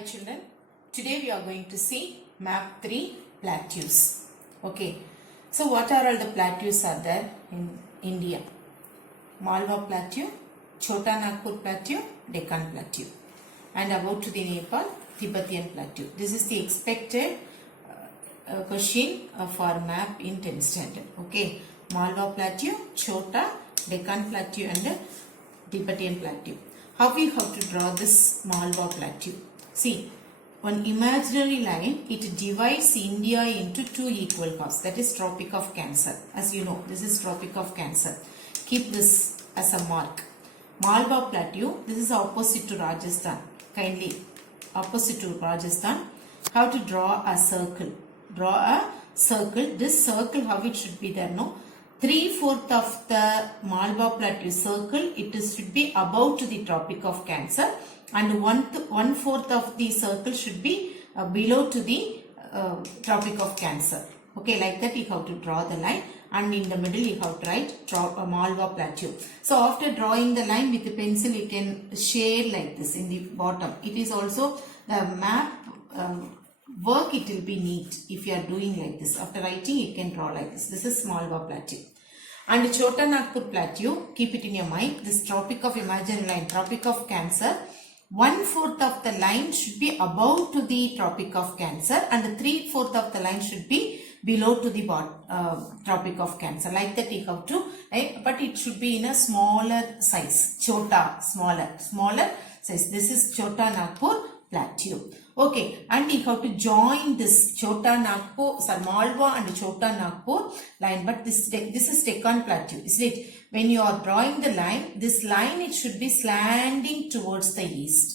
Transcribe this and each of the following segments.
Hi children, today we are going to see map 3 plateaus. Okay, so what are all the plateaus are there in India? Malwa Plateau, Chota Nagpur Plateau, Deccan Plateau, and about to the Nepal, Tibetan Plateau. This is the expected question for map in 10th standard. Okay, Malwa Plateau, Chota, Deccan Plateau and Tibetan Plateau. How we have to draw this Malwa Plateau? See, one imaginary line, it divides India into two equal halves. That is Tropic of Cancer. As you know, this is Tropic of Cancer. Keep this as a mark. Malwa Plateau, this is opposite to Rajasthan. Kindly, opposite to Rajasthan. How to draw a circle? Draw a circle. This circle, how it should be there, no? 3/4 of the Malwa Plateau circle, it should be above to the Tropic of Cancer, and 1/4 of the circle should be below to the Tropic of Cancer. Okay, like that you have to draw the line, and in the middle you have to write Malwa Plateau. So after drawing the line with the pencil, you can shade like this in the bottom. It is also the map work, it will be neat if you are doing like this. After writing, you can draw like this. This is Malwa Plateau. And Chota Nagpur Plateau, keep it in your mind. This Tropic of imaginary line, Tropic of Cancer, 1/4 of the line should be above to the Tropic of Cancer, and the 3/4 of the line should be below to the Tropic of Cancer. Like that you have to, right? But it should be in a smaller size. Chota, smaller size. This is Chota Nagpur Plateau. Okay, and you have to join this Chota Nagpur, Malwa and Chota Nagpur line. But this is Deccan Plateau, isn't it? When you are drawing the line, this line, it should be slanting towards the east.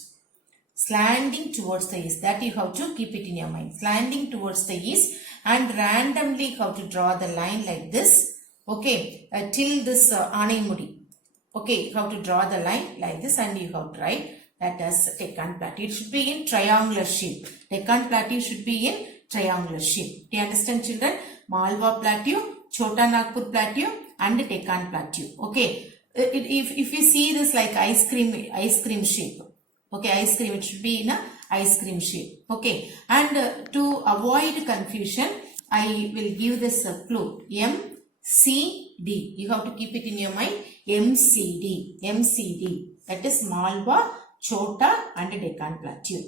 Slanting towards the east. That you have to keep it in your mind. Slanting towards the east, and randomly you have to draw the line like this. Okay, till this Anaimudi. Okay, you have to draw the line like this, and you have to write that as Deccan Plateau. It should be in triangular shape. Deccan Plateau should be in triangular shape. Do you understand, children? Malwa Plateau, Chota Nagpur Plateau and Deccan Plateau. Okay. If you see this like ice cream shape. Okay, ice cream, it should be in a ice cream shape. Okay. And to avoid confusion, I will give this a clue. MCD. You have to keep it in your mind. MCD. MCD. That is Malwa, Chota and Deccan Plateau.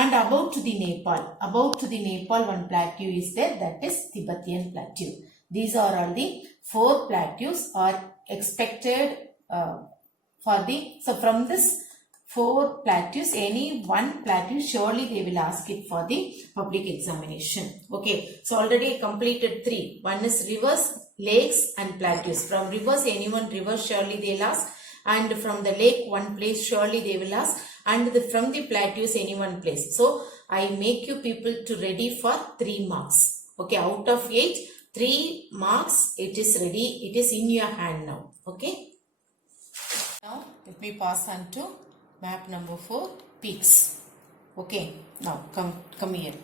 And about to the Nepal, one plateau is there, that is Tibetan Plateau. These are all the 4 plateaus are expected so from this 4 plateaus, any one plateau, surely they will ask it for the public examination. Okay, so already completed 3. One is rivers, lakes and plateaus. From rivers, anyone river, surely they'll ask. And from the lake, one place, surely they will ask. And from the plateaus, any one place. So, I make you people to ready for 3 marks. Okay, out of 8, 3 marks, it is ready. It is in your hand now. Okay. Now, let me pass on to map number 4, peaks. Okay, now come here.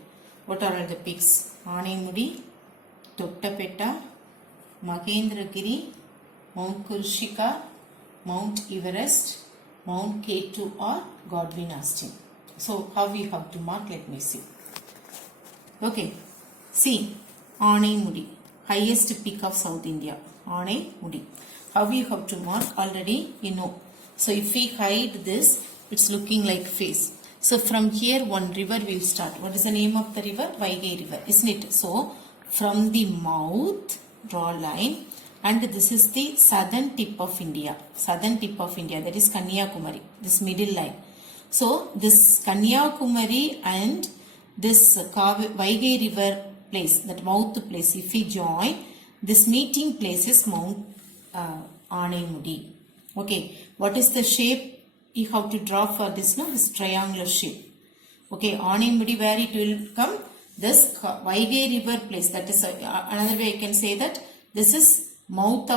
What are all the peaks? Anaimudi, Tottapetta, Mahendragiri, Mount Kurushika, Mount Everest, Mount K2 or Godwin Austen. So, how we have to mark? Let me see. Okay, see, Anaimudi, highest peak of South India. Anaimudi. How we have to mark? Already you know. So, if we hide this, it's looking like face. So, from here one river will start. What is the name of the river? Vaigai River, isn't it? So, from the mouth, draw line. And this is the southern tip of India. Southern tip of India, that is Kanyakumari. This middle line. So, this Kanyakumari and this Vaigai River place, that mouth place, if we join, this meeting place is Mount Anaimudi. Okay, what is the shape you have to draw for this? No, this triangular shape. Okay, Anaimudi, where it will come? This Vaigai River place. That is another way I can say that this is mouth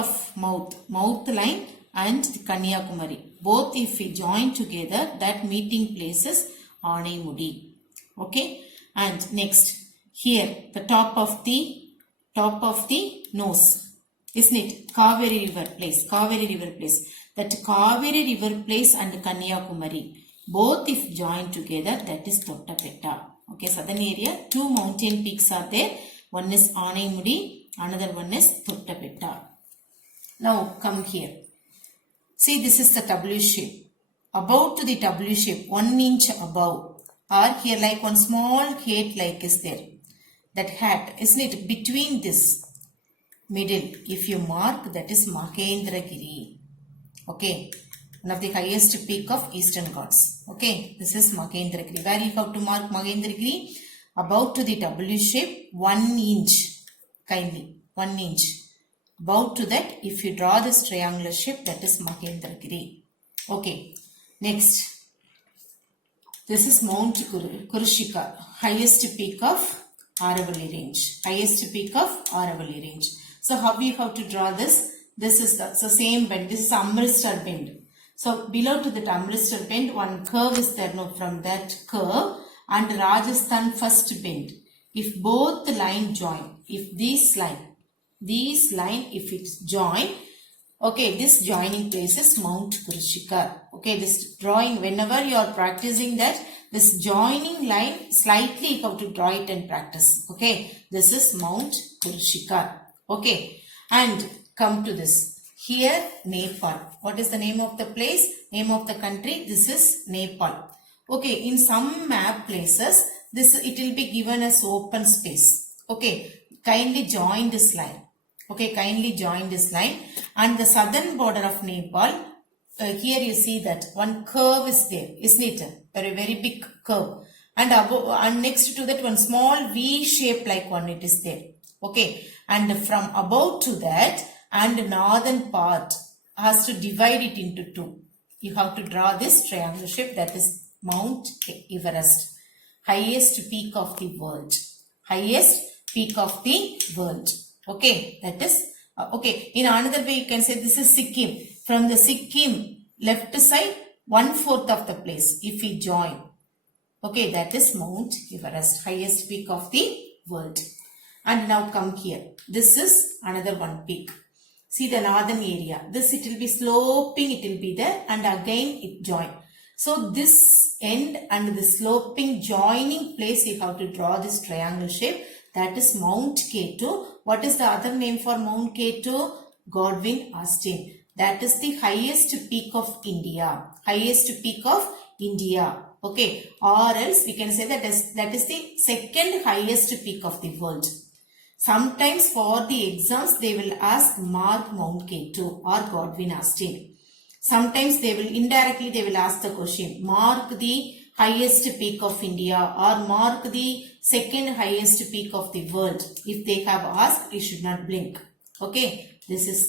line and Kanyakumari. Both if we join together, that meeting place is Anaimudi. Okay, and next here the top of the nose, isn't it? Kaveri River place. That Kaveri River place and Kanyakumari. Both if joined together, that is Tottapetta. Okay, southern area, two mountain peaks are there. One is Anaimudi, another one is Tottapetta. Now come here. See, this is the W shape. About to the W shape, 1 inch above, or here like one small hat like is there. That hat, isn't it? Between this middle, if you mark, that is Mahendragiri. Okay, one of the highest peak of Eastern Ghats. Okay, this is Mahendragiri. Where you have to mark Mahendragiri? About to the W shape, 1 inch. Kindly, 1 inch. About to that, if you draw this triangular shape, that is Mahendragiri. Okay, next. This is Mount Kurushika, highest peak of Aravalli range. Highest peak of Aravalli range. So how you have to draw this? This is the same bend. This is Amritsar bend. So below to that Amritsar bend, one curve is there. No, from that curve and Rajasthan first bend. If both the line join, if these line, if it's join, okay, this joining place is Mount Kurushika. Okay, this drawing, whenever you are practicing that, this joining line, slightly you have to draw it and practice. Okay, this is Mount Kurushika. Okay, and come to this. Here, Nepal. What is the name of the place? Name of the country? This is Nepal. Okay, in some map places, it will be given as open space. Okay, kindly join this line. Okay, kindly join this line. And the southern border of Nepal, here you see that one curve is there, isn't it? A very big curve. And next to that one small V shape like one, it is there. Okay, and from above to that and northern part has to divide it into two. You have to draw this triangle shape, that is Mount Everest. Highest peak of the world. Highest peak of the world. Okay, that is, okay, in another way you can say this is Sikkim. From the Sikkim left side, 1/4 of the place, if we join. Okay, that is Mount Everest, highest peak of the world. And now come here. This is another one peak. See the northern area. This it will be sloping, it will be there, and again it join. So this end and the sloping joining place, you have to draw this triangle shape. That is Mount K2. What is the other name for Mount K2? Godwin Austen. That is the highest peak of India. Highest peak of India. Okay. Or else we can say that is the second highest peak of the world. Sometimes for the exams they will ask mark Mount K2 or Godwin Austen. Sometimes they will indirectly ask the question mark the highest peak of India or mark the second highest peak of the world. If they have asked, you should not blink. Okay, this is,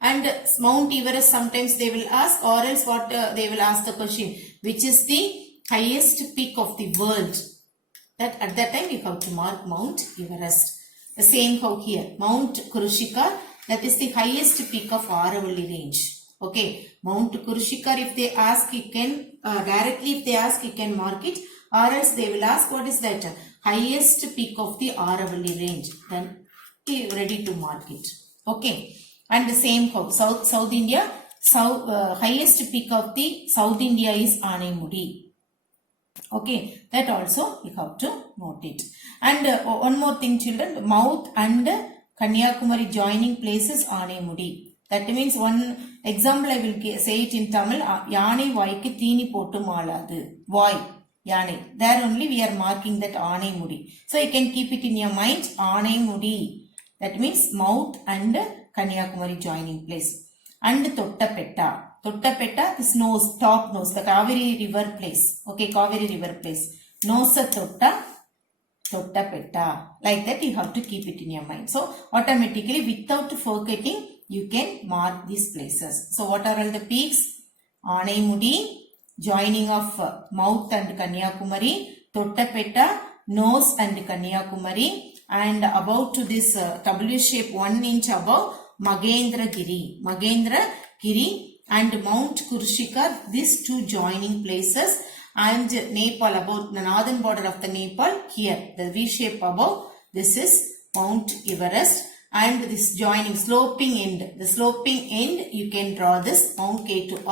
and Mount Everest sometimes they will ask, or else what they will ask the question, which is the highest peak of the world. That at that time you have to mark Mount Everest. The same how here, Mount Kurushika, that is the highest peak of Aravalli range. Okay, Mount Kurushika, if they ask, you can directly, if they ask, you can mark it, or else they will ask what is that highest peak of the Aravalli range. Then you ready to mark it. Okay, and the same how South India, highest peak of the South India is Anaimudi. Okay, that also you have to note it. And one more thing, children, mouth and Kanyakumari joining places Anaimudi. That means one example I will say it in Tamil. Yanai vaikku teeni pottu maaladu. Vai, Yanai. There only we are marking that Anaimudi. So you can keep it in your mind. Anaimudi. That means mouth and Kanyakumari joining place. And Tottapetta. Tottapetta is nose, top nose, the Kaveri river place. Okay, Kaveri river place. Nose Tottapetta. Like that you have to keep it in your mind. So automatically without forgetting, you can mark these places. So what are all the peaks? Anaimudi, joining of mouth and Kanyakumari, Tottapetta, nose and Kanyakumari, and about to this W shape 1 inch above, Mahendragiri. And Mount Kurushika, these two joining places, and Nepal, about the northern border of the Nepal, here the V shape above, this is Mount Everest, and this joining sloping end, the sloping end you can draw this Mount K2 or